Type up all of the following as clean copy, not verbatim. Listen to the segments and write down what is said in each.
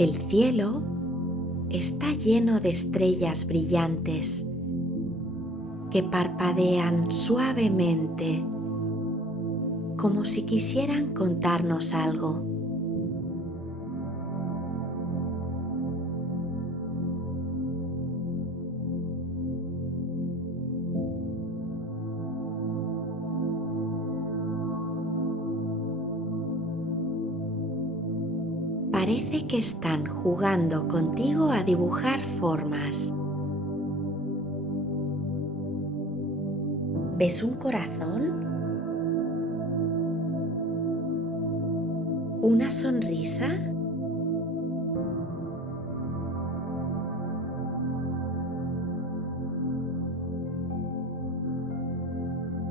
El cielo está lleno de estrellas brillantes que parpadean suavemente, como si quisieran contarnos algo. Parece que están jugando contigo a dibujar formas. ¿Ves un corazón? ¿Una sonrisa?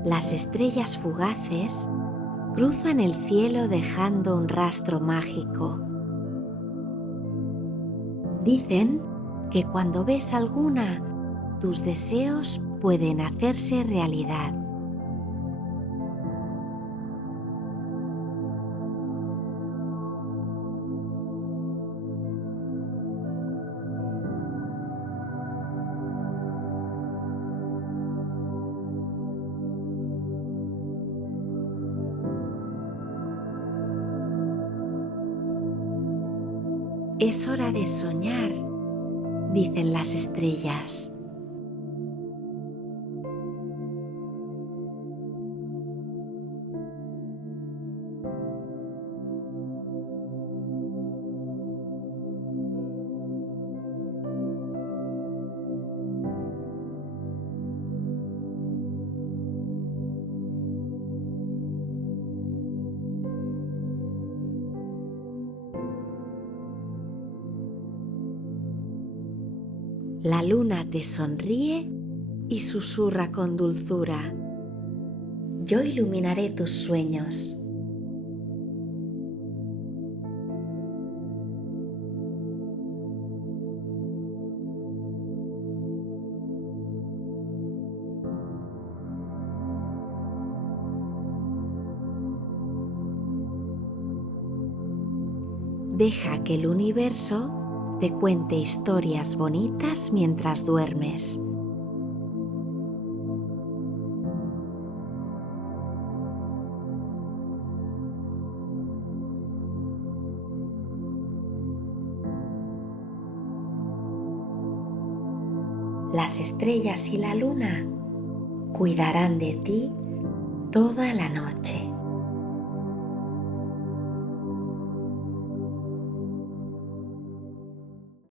Las estrellas fugaces cruzan el cielo dejando un rastro mágico. Dicen que cuando ves alguna, tus deseos pueden hacerse realidad. Es hora de soñar, dicen las estrellas. La luna te sonríe y susurra con dulzura. Yo iluminaré tus sueños. Deja que el universo te cuente historias bonitas mientras duermes. Las estrellas y la luna cuidarán de ti toda la noche.